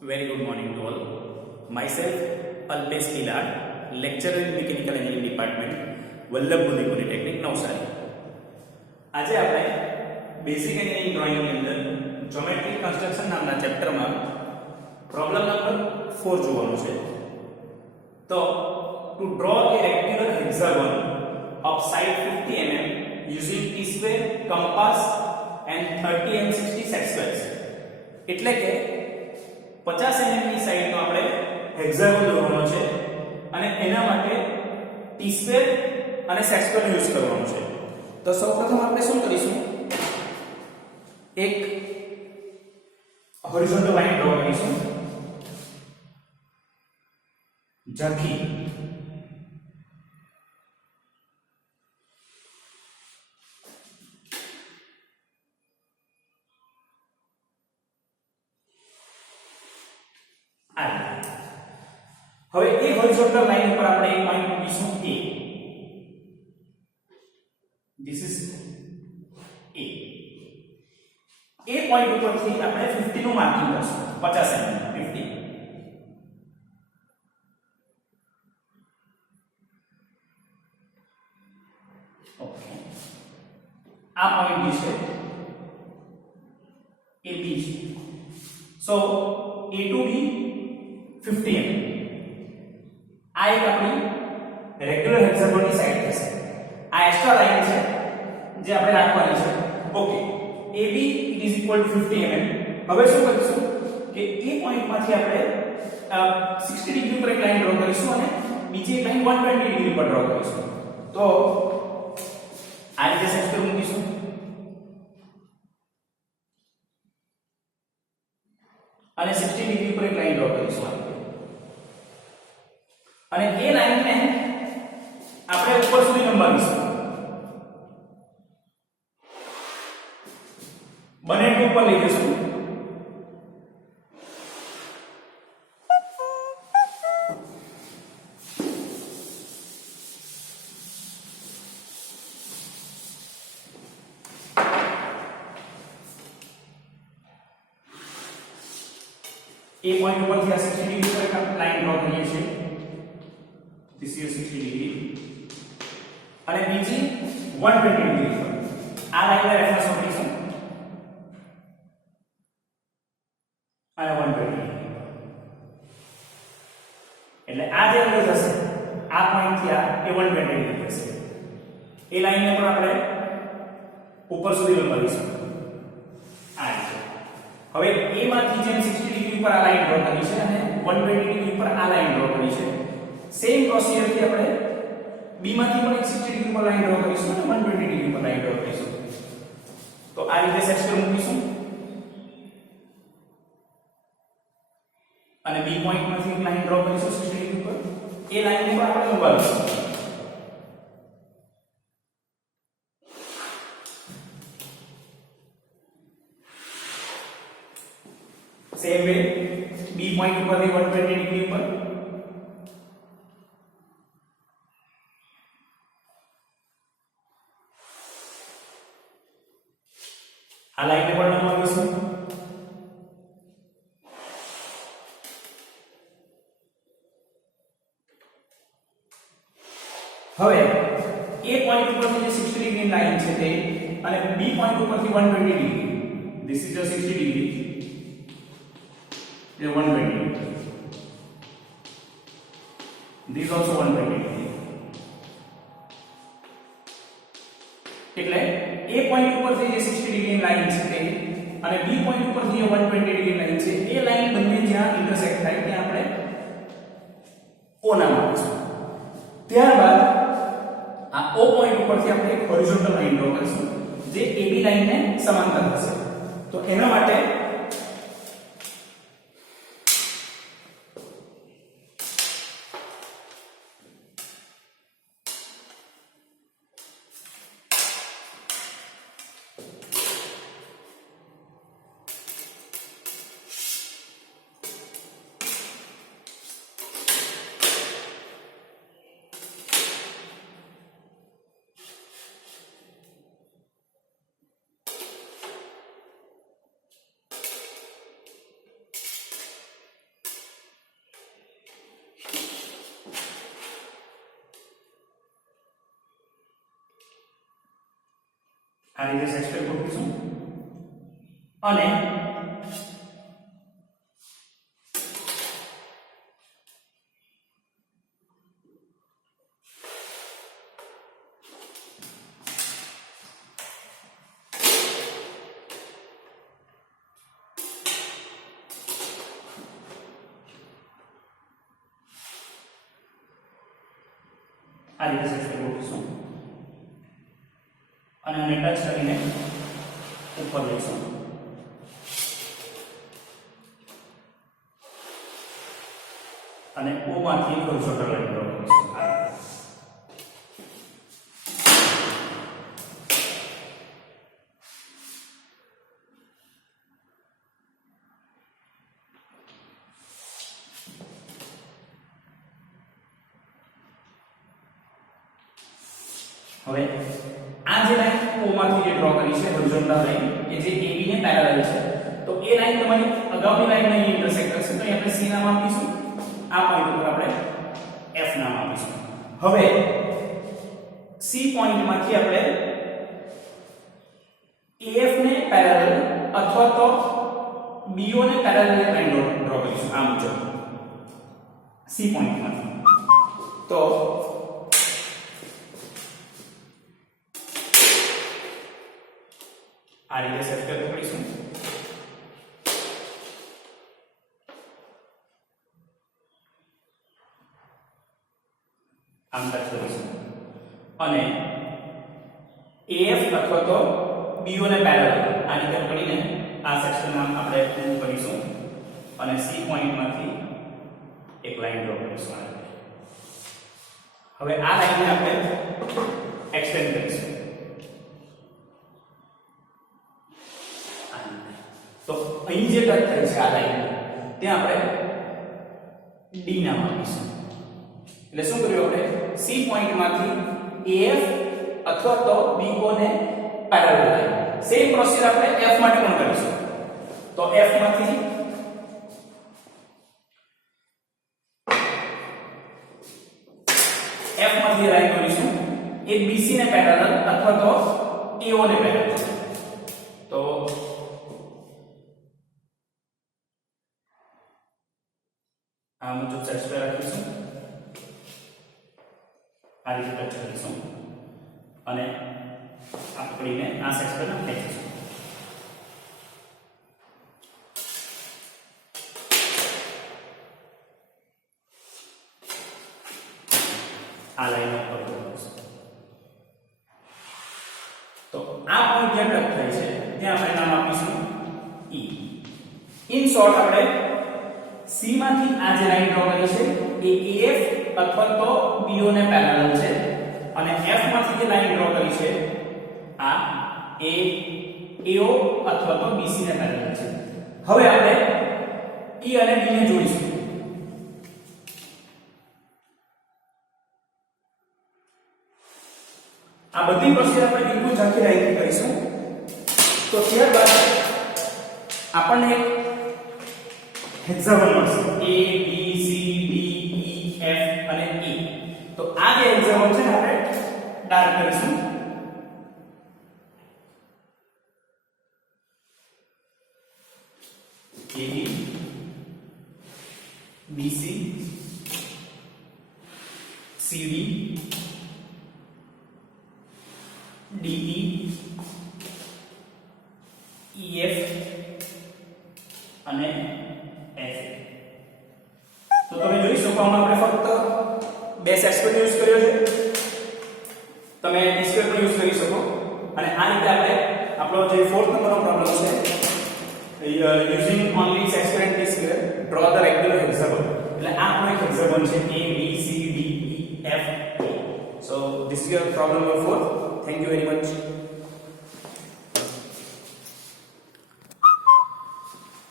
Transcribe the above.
Very good morning to all. Myself, Alpesh Pilar, lecturer in Mechanical Engineering Department, Vallabhbudhi polytechnic Navsari. આજે આપણે basic engineering drawing ની અંદર જ્યોમેટ્રિક construction નામના ચેપ્ટરમાં problem number 4 જોવાનું છે. તો to draw a rectangular hexagon of side 50 mm using T-square, compass and 30 and 60 set squares. એટલે કે 50 mm ની સાઈડનો આપણે હેક્સાગોન દોરવાનો છે અને એના માટે ટી સ્ક્વેર અને સેટ સ્ક્વેર નો યુઝ કરવાનો છે. તો સૌપ્રથમ આપણે શું કરીશું, એક હોરિઝોન્ટલ લાઈન ડ્રો કરીશું જ્યાંથી હવે એ હોરિઝોન્ટલ લાઈન ઉપર આપણે એક પોઈન્ટ મૂકીશું A. This is A. A point ઉપરથી આપણે 50 નું માર્કિંગ કરશું, 50 mm 50. ઓકે, આ પોઈન્ટ છે એ B છે. સો A to B 50 mm. આ એક આપણી રેગ્યુલર હેક્સાગોનની સાઈડ થશે. આ એક્સ્ટ્રા લાઈન છે જે આપણે રાખવાની છે. Okay, AB it is equal to 50 mm. હવે શું કરીશું કે એ પોઈન્ટમાંથી આપણે 60 ડિગ્રી પર એક લાઈન ડ્રો કરીશું અને બીજી એક લાઈન 120 ડિગ્રી પર ડ્રો કરીશું. તો આ રીતે સેક્ટર મૂકીશું અને 60 ડિગ્રી પર એક લાઈન ડ્રો કરીશું અને એ લાઈનને આપણે ઉપર સુધી લંબાવીશું. બંને ઉપર લઈ જઈશું. એ પોઈન્ટ ઉપરથી આ 60 ડિગ્રી પર એક લાઈન ડ્રો કરીએ છીએ. This is 60 degree અને બીજી 120 degree પર આ લાઈનને રેફરન્સ મૂકીશું અને 120 degree એટલે આ જે એંગલ થશે આ પોઈન્ટ થી આ એ 120 degree થશે. એ લાઈનને પણ આપણે ઉપર સુધી લંબાવીશું આ રીતે. હવે એ માંથી જેમ 60 ડિગ્રી પર આ લાઈન ડ્રો કરી છે અને 120 ડિગ્રી પર આ લાઈન ડ્રો કરી છે, સેમ પ્રોસીજર થી આપણે B માંથી પણ 60 ડિગ્રી પર લાઈન ડ્રો કરીશું અને 120 ડિગ્રી પર લાઈન ડ્રો કરીશું. તો આ રીતે સેક્શન મૂકીશું અને B પોઈન્ટ માંથી એક લાઈન ડ્રો કરીશું 60 ડિગ્રી પર. એ લાઈનને પણ આપણે લંબાવીશું. સેમ વે B પોઈન્ટ ઉપરથી 120 ડિગ્રી પર આ લાઈનને પણ લંબાવીશું. હવે એ પોઈન્ટ ઉપરથી જે 60 ડિગ્રી લાઈન છે તે અને B પોઈન્ટ ઉપરથી 120 degree, this is your 60 degree, ये 120, this also 120 degree. એટલે એ પોઈન્ટ ઉપરથી જે 60 ડિગ્રી લાઈન છે તે અને B પોઈન્ટ ઉપરથી જે 120 ડિગ્રી લાઈન છે એ લાઈન બંને જ્યાં ઇન્ટરસેક્ટ થાય ત્યાં આપણે O નામ આપીશું. ત્યારબાદ આ O પોઈન્ટ ઉપરથી આપણે એક હોરિઝોન્ટલ લાઈન ડ્રો કરીશું જે AB લાઈનને સમાંતર હશે. તો એના માટે આ રીતે સેક્શન ગોઠવીશું અને આ રીતે સેક્શન ગોઠવીશું અને આને ટચ કરીને ઉપર લઈશું અને O માંથી હોરિઝોન્ટલ લાઈન ડ્રો કરીશું. હવે આ જે લાઈન O માંથી જે ડ્રો કરી છે હોરિઝોન્ટલ લાઈન એ જે AB ને પેરેલલ છે, તો એ લાઈન તમારી અગાઉની લાઈન ને ઇન્ટરસેક્ટ કરશે, તો આપણે C નામ આપીશું. આ પોઈન્ટ ઉપર આપણે F નામ આપીશું. હવે C પોઈન્ટ માંથી આપણે AF ને પેરેલલ અથવા તો BO ને પેરેલલ લાઈન ડ્રો કરીશું આ મુજબ C પોઈન્ટ માંથી. તો આ રીતે સેક્ટર કરીશું આમ ટચ કરીશું અને AF અથવા તો BO ને પેરેલલ આ રીતે પકડીને આ સેક્શન નામ આપણે મૂવ કરીશું અને C પોઈન્ટ માંથી એક લાઈન ડ્રો કરીશું. હવે આ લાઈનને આપણે એક્સટેન્ડ કરીશું. તો અહીં જે ટચ થાય છે આ લાઈન ત્યાં આપણે D નામ આપીશું. એટલે શું કર્યું આપણે C પોઈન્ટ માંથી AF અથવા તો BO ને પેરેલલ લાઈન સેમ પ્રોસીજર આપણે F માટે પણ કરીશું. તો F માંથી લાઈન દોરીશું એ BC ને પેરેલલ અથવા તો AO ને પેરેલલ. તો આ મુજબ સેક્શન રાખીશું, આ રીતે ટચ કરીશું અને આ પકડીને આ સેક્શન નામ લખીશું. આ લાઈન ઉપર કરીશું. તો આ પોઈન્ટ જે ટચ થાય છે ત્યાં આપણે નામ આપીશું E. ઇન શોર્ટ આપણે C માંથી આ જે લાઈન ડ્રો કરી છે એ AF અથવા તો BO ને પેરેલલ છે અને F માંથી જે લાઈન ડ્રો કરી છે આ AO અથવા તો BC ને પેરેલલ છે. હવે આપણે E અને D ને જોડીશું. આ બધી પ્રોસેસ આપણે બિલકુલ ઝાંખી લાઈનથી કરીશું. તો ત્યારબાદ આપણને એક હેક્સાગોન મળશે A B C D E F અને E. તો આ જે હેક્સાગોન છે આપણે ડાર્ક કરીશું. A B C C D D E F અને F. તો તમે જોઈ શકો આમાં આપણે ફક્ત બે સેટ્સ પર યુઝ કર્યો છે. તમે ડિસ્કર પણ યુઝ કરી શકો અને આ રીતે આપણે આપણો જે 4th નંબરનો પ્રોબ્લેમ છે using only sector and square draw the regular hexagon. એટલે આ આપણો એક હેક્સાગોન છે A B C D E F A. So this is your problem number 4. Thank you very much.